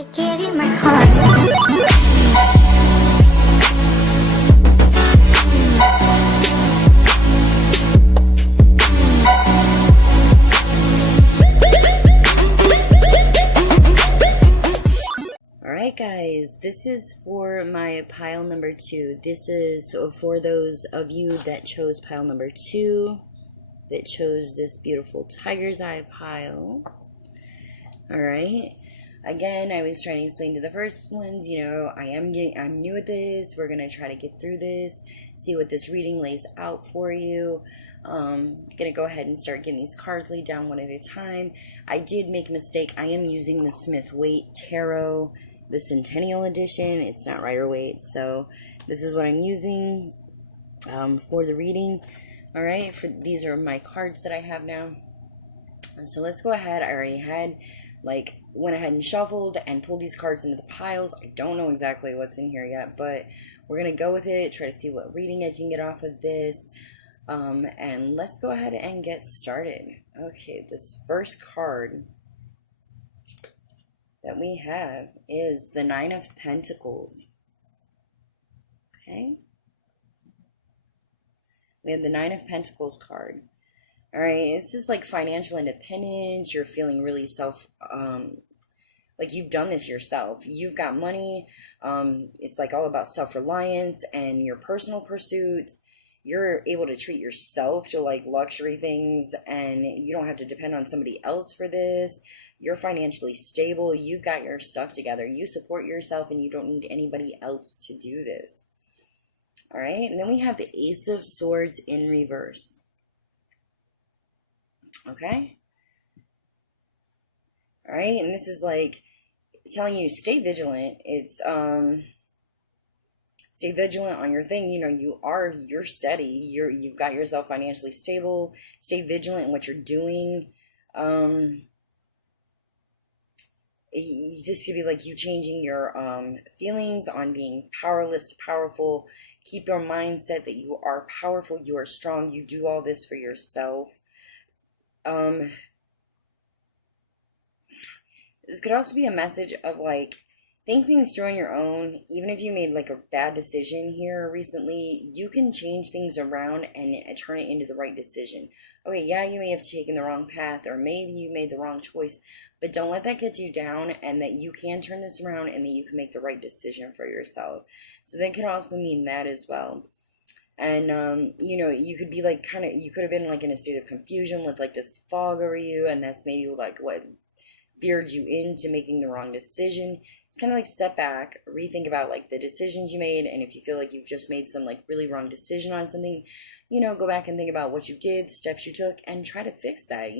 I gave you my heart. Alright guys, this is for my pile number 2. This is for those of you that chose pile number 2, that chose this beautiful tiger's eye pile. Alright, again, I was trying to explain to the first ones, I'm new at this. We're going to try to get through this, see what this reading lays out for you. Gonna go ahead and start getting these cards laid down one at a time. I did make a mistake. I am using the Smith-Waite Tarot, the Centennial Edition. It's not Rider-Waite, so this is what I'm using for the reading. Alright, these are my cards that I have now. So let's go ahead. I already had, went ahead and shuffled and pulled these cards into the piles. I don't know exactly what's in here yet, but we're going to go with it, try to see what reading I can get off of this. And let's go ahead and get started. Okay, this first card that we have is the Nine of Pentacles. Okay. We have the Nine of Pentacles card. All right, this is like financial independence. You're feeling really like you've done this yourself. You've got money. It's like all about self-reliance and your personal pursuits. You're able to treat yourself to like luxury things, and you don't have to depend on somebody else for this. You're financially stable. You've got your stuff together. You support yourself, and you don't need anybody else to do this. All right, and then we have the Ace of Swords in reverse. Okay. All right, and this is like telling you stay vigilant. It's stay vigilant on your thing. You're steady. You've got yourself financially stable. Stay vigilant in what you're doing. This could be like you changing your feelings on being powerless to powerful. Keep your mindset that you are powerful. You are strong. You do all this for yourself. This could also be a message of think things through on your own. Even if you made a bad decision here recently, you can change things around and turn it into the right decision. Okay, yeah, you may have taken the wrong path, or maybe you made the wrong choice, but don't let that get you down, and that you can turn this around and that you can make the right decision for yourself. So that could also mean that as well. And, you could be you could have been in a state of confusion with this fog over you, and that's maybe what veered you into making the wrong decision. It's kind of step back, rethink about the decisions you made, and if you feel like you've just made some really wrong decision on something, go back and think about what you did, the steps you took, and try to fix that.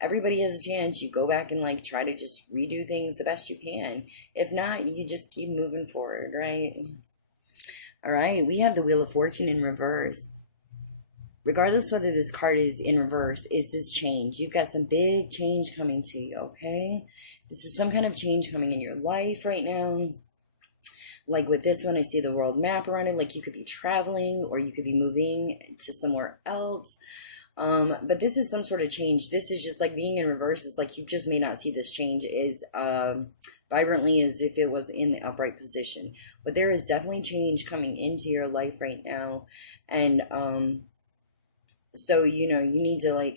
Everybody has a chance. You go back and try to just redo things the best you can. If not, you just keep moving forward, right? All right, we have the Wheel of Fortune in reverse. Regardless whether this card is in reverse, is this change. You've got some big change coming to you, okay? This is some kind of change coming in your life right now. Like with this one, I see the world map around it. You could be traveling, or you could be moving to somewhere else. But this is some sort of change. This is just being in reverse. It's you just may not see this change as vibrantly as if it was in the upright position. But there is definitely change coming into your life right now. And so, you need to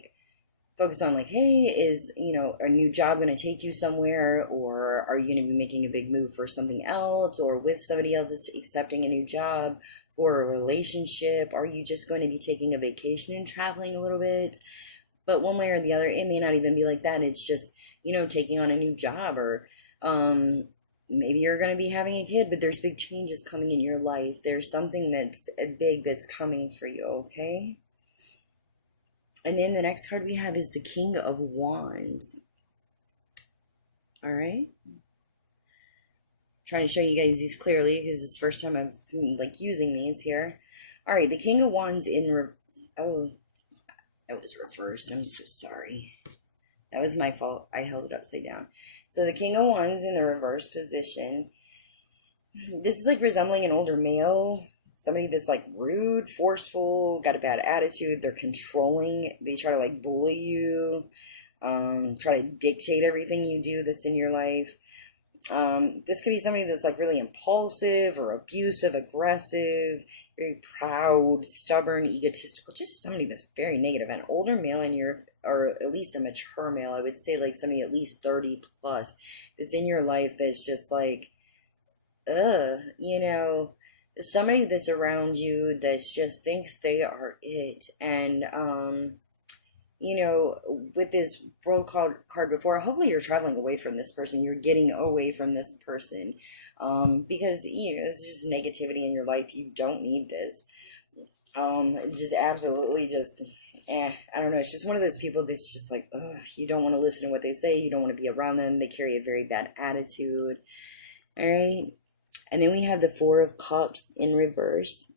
focus on hey, is, a new job going to take you somewhere, or are you going to be making a big move for something else, or with somebody else is accepting a new job for a relationship? Are you just going to be taking a vacation and traveling a little bit? But one way or the other, it may not even be like that. It's just, taking on a new job, or maybe you're going to be having a kid, but there's big changes coming in your life. There's something that's big that's coming for you, okay? And then the next card we have is the King of Wands. All right. Trying to show you guys these clearly because it's the first time I've using these here. All right, the King of Wands oh, that was reversed. I'm so sorry. That was my fault. I held it upside down. So the King of Wands in the reverse position. This is resembling an older male. Somebody that's rude, forceful, got a bad attitude. They're controlling. They try to bully you, try to dictate everything you do that's in your life. This could be somebody that's like really impulsive or abusive, aggressive, very proud, stubborn, egotistical, just somebody that's very negative. An older male in your, or at least a mature male, I would say like somebody at least 30 plus that's in your life that's just like, you know, somebody that's around you that just thinks they are it. And, you know, with this world card before, hopefully you're traveling away from this person. You're getting away from this person, because you know it's just negativity in your life. You don't need this. Just absolutely just, I don't know. It's just one of those people that's just like, ugh, you don't want to listen to what they say. You don't want to be around them. They carry a very bad attitude. All right, and then we have the Four of Cups in reverse.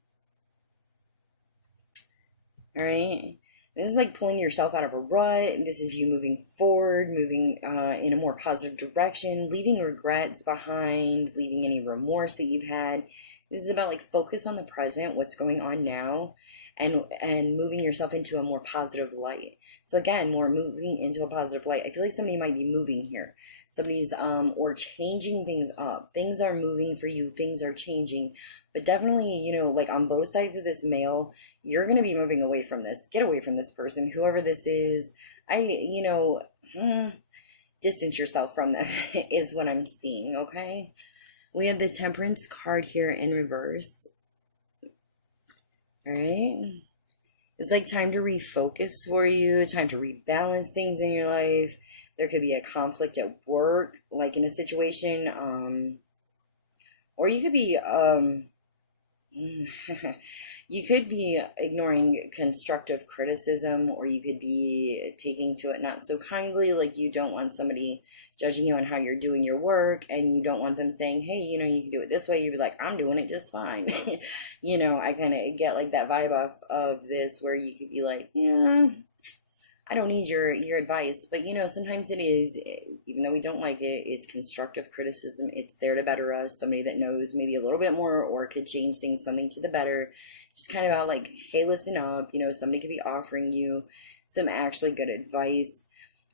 All right. This is like pulling yourself out of a rut. This is you moving forward, moving in a more positive direction, leaving regrets behind, leaving any remorse that you've had. This is about like focus on the present, what's going on now, and moving yourself into a more positive light. So again, more moving into a positive light. I feel like somebody might be moving here. Somebody's or changing things up. Things are moving for you, things are changing. But definitely, you know, like on both sides of this male, you're going to be moving away from this. Get away from this person, whoever this is. Distance yourself from them is what I'm seeing, okay? We have the Temperance card here in reverse. All right. It's like time to refocus for you, time to rebalance things in your life. There could be a conflict at work, like in a situation, or you could be, you could be ignoring constructive criticism, or you could be taking to it not so kindly, like you don't want somebody judging you on how you're doing your work, and you don't want them saying, hey, you know, you can do it this way. You'd be like, I'm doing it just fine. You know, I kind of get like that vibe off of this, where you could be like, yeah, I don't need your advice. But you know, sometimes it is, even though we don't like it, it's constructive criticism. It's there to better us. Somebody that knows maybe a little bit more or could change things something to the better. Just kind of about like, hey, listen up. You know, somebody could be offering you some actually good advice.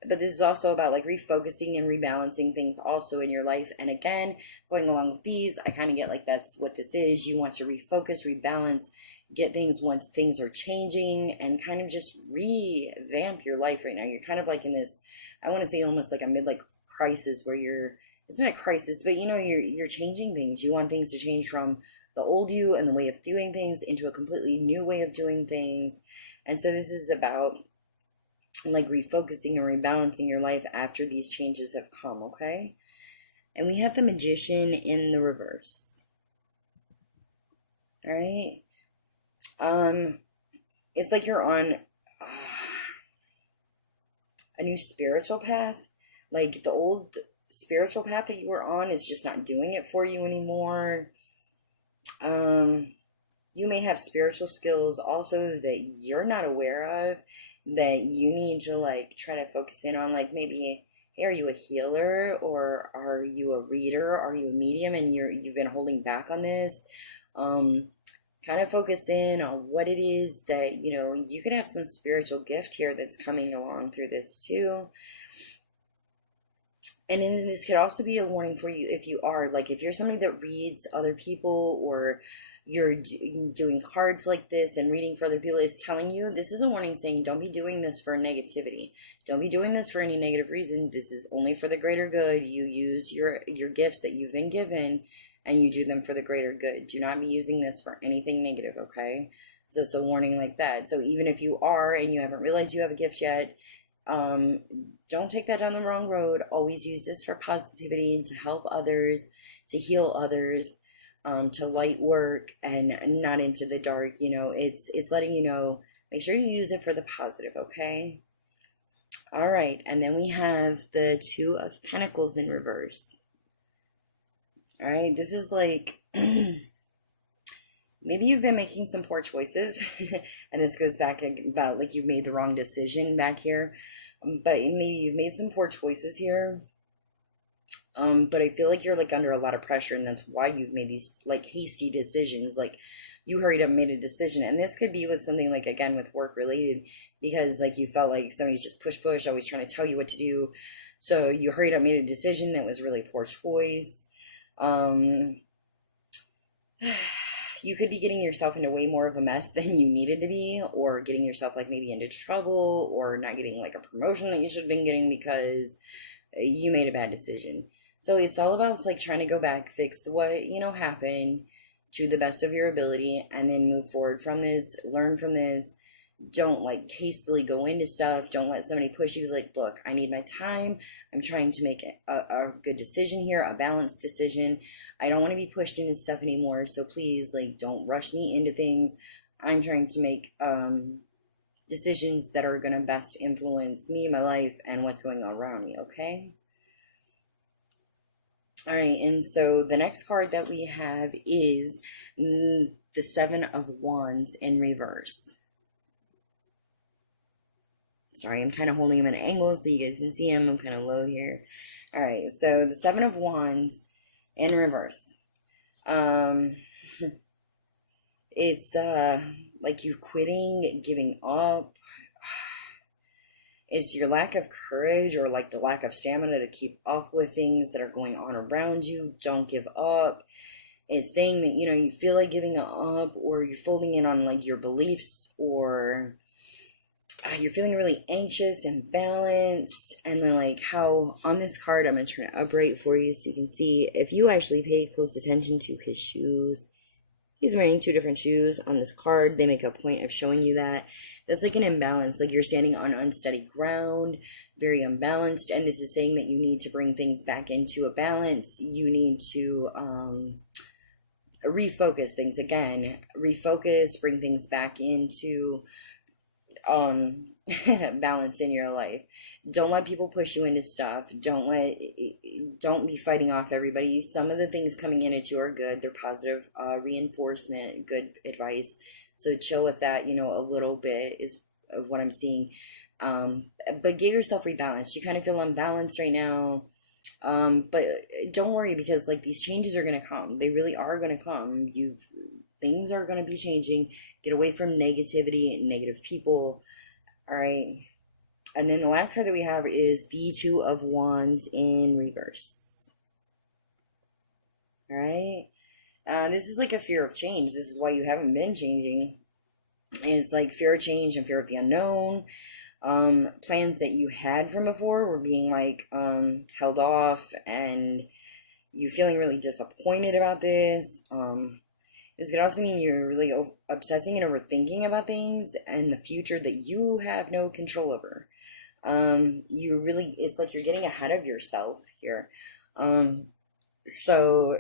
But this is also about like refocusing and rebalancing things also in your life. And again, going along with these, I kind of get like that's what this is. You want to refocus, rebalance, get things once things are changing, and kind of just revamp your life right now. You're kind of like in this, I want to say almost like a mid-life crisis, where you're, it's not a crisis, but you know, you're changing things. You want things to change from the old you and the way of doing things into a completely new way of doing things. And so this is about like refocusing and rebalancing your life after these changes have come, okay? And we have the Magician in the reverse. All right. It's like you're on a new spiritual path. Like the old spiritual path that you were on is just not doing it for you anymore. You may have spiritual skills also that you're not aware of, that you need to like try to focus in on. Like maybe, hey, are you a healer, or are you a reader? Are you a medium, and you've been holding back on this? Kind of focus in on what it is that, you know, you could have some spiritual gift here that's coming along through this too. And then this could also be a warning for you if you are, like, if you're somebody that reads other people, or you're doing cards like this and reading for other people, is telling you, this is a warning saying, don't be doing this for negativity. Don't be doing this for any negative reason. This is only for the greater good. You use your gifts that you've been given, and you do them for the greater good. Do not be using this for anything negative, okay? So it's a warning like that. So even if you are and you haven't realized you have a gift yet, don't take that down the wrong road. Always use this for positivity, to help others, to heal others, to light work, and not into the dark. You know, it's letting you know, make sure you use it for the positive, okay? All right, and then we have the Two of Pentacles in reverse. All right, this is like, maybe you've been making some poor choices, and this goes back about like you've made the wrong decision back here, but maybe you've made some poor choices here, but I feel like you're like under a lot of pressure, and that's why you've made these like hasty decisions. Like you hurried up and made a decision, and this could be with something like, again, with work related, because like you felt like somebody's just push, always trying to tell you what to do. So you hurried up, made a decision that was really poor choice. Um, you could be getting yourself into way more of a mess than you needed to be, or getting yourself like maybe into trouble, or not getting like a promotion that you should have been getting because you made a bad decision. So it's all about like trying to go back, fix what, happened to the best of your ability, and then move forward from this, learn from this. Don't like hastily go into stuff. Don't let somebody push you. Like, look, I need my time. I'm trying to make a good decision here, a balanced decision. I don't want to be pushed into stuff anymore. So please, like, don't rush me into things. I'm trying to make decisions that are going to best influence me, my life, and what's going on around me, okay? All right, and so the next card that we have is the Seven of Wands in reverse. Sorry, I'm kind of holding him at an angle so you guys can see him. I'm kind of low here. All right, so the Seven of Wands in reverse. It's like you quitting, giving up. It's your lack of courage or like the lack of stamina to keep up with things that are going on around you. Don't give up. It's saying that, you feel like giving up, or you're folding in on like your beliefs, or you're feeling really anxious and balanced. And then like how on this card, I'm going to turn it up right for you so you can see, if you actually pay close attention to his shoes, he's wearing two different shoes on this card. They make a point of showing you that. That's like an imbalance, like you're standing on unsteady ground, very unbalanced. And this is saying that you need to bring things back into a balance. You need to refocus things again. Refocus, bring things back into balance in your life. Don't let people push you into stuff. Don't be fighting off everybody. Some of the things coming in at you are good. They're positive reinforcement, good advice. So chill with that, a little bit is of what I'm seeing. But get yourself rebalanced. You kind of feel unbalanced right now. But don't worry, because like these changes are going to come. They really are going to come. Things are going to be changing. Get away from negativity and negative people. All right. And then the last card that we have is the Two of Wands in reverse. All right. This is like a fear of change. This is why you haven't been changing. It's like fear of change and fear of the unknown. Plans that you had from before were being like held off, and you feeling really disappointed about this. This could also mean you're really obsessing and overthinking about things and the future that you have no control over. It's like you're getting ahead of yourself here. So,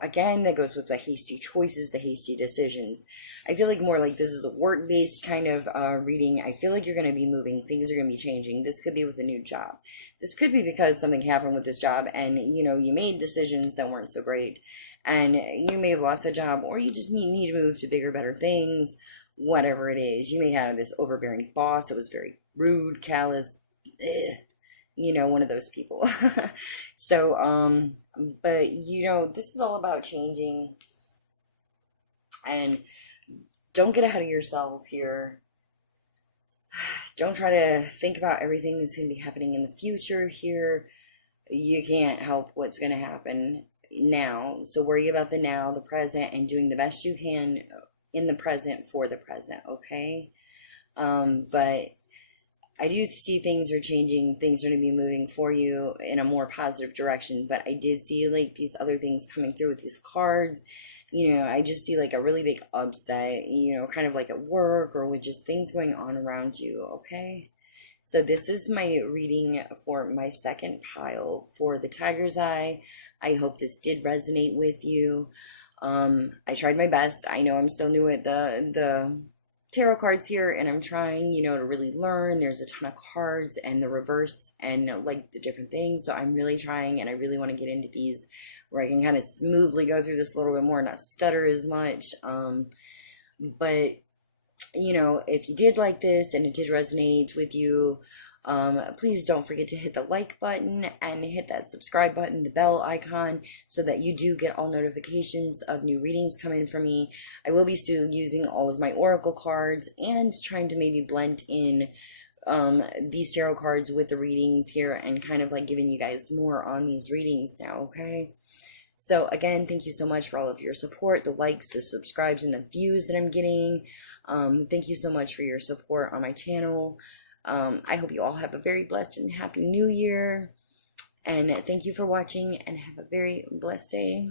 again, that goes with the hasty choices, the hasty decisions. I feel like more like this is a work-based kind of reading. I feel like you're going to be moving. Things are going to be changing. This could be with a new job. This could be because something happened with this job and, you made decisions that weren't so great. And you may have lost a job, or you just need to move to bigger, better things, whatever it is. You may have this overbearing boss that was very rude, callous, one of those people. So, but this is all about changing, and don't get ahead of yourself here. Don't try to think about everything that's going to be happening in the future here. You can't help what's going to happen now. So worry about the now, the present, and doing the best you can in the present for the present, okay? But I do see things are changing. Things are going to be moving for you in a more positive direction. But I did see like these other things coming through with these cards. I just see like a really big upset, kind of like at work or with just things going on around you, okay? So this is my reading for my second pile for the Tiger's Eye. I hope this did resonate with you. I tried my best. I know I'm still new at the tarot cards here, and I'm trying, to really learn. There's a ton of cards and the reverse and like the different things. So I'm really trying, and I really want to get into these where I can kind of smoothly go through this a little bit more, not stutter as much. But if you did like this and it did resonate with you, please don't forget to hit the like button and hit that subscribe button, the bell icon, so that you do get all notifications of new readings coming from me. I will be still using all of my oracle cards and trying to maybe blend in these tarot cards with the readings here and kind of like giving you guys more on these readings now, okay? So again, thank you so much for all of your support, the likes, the subscribes, and the views that I'm getting. Thank you so much for your support on my channel. I hope you all have a very blessed and happy new year. And thank you for watching, and have a very blessed day.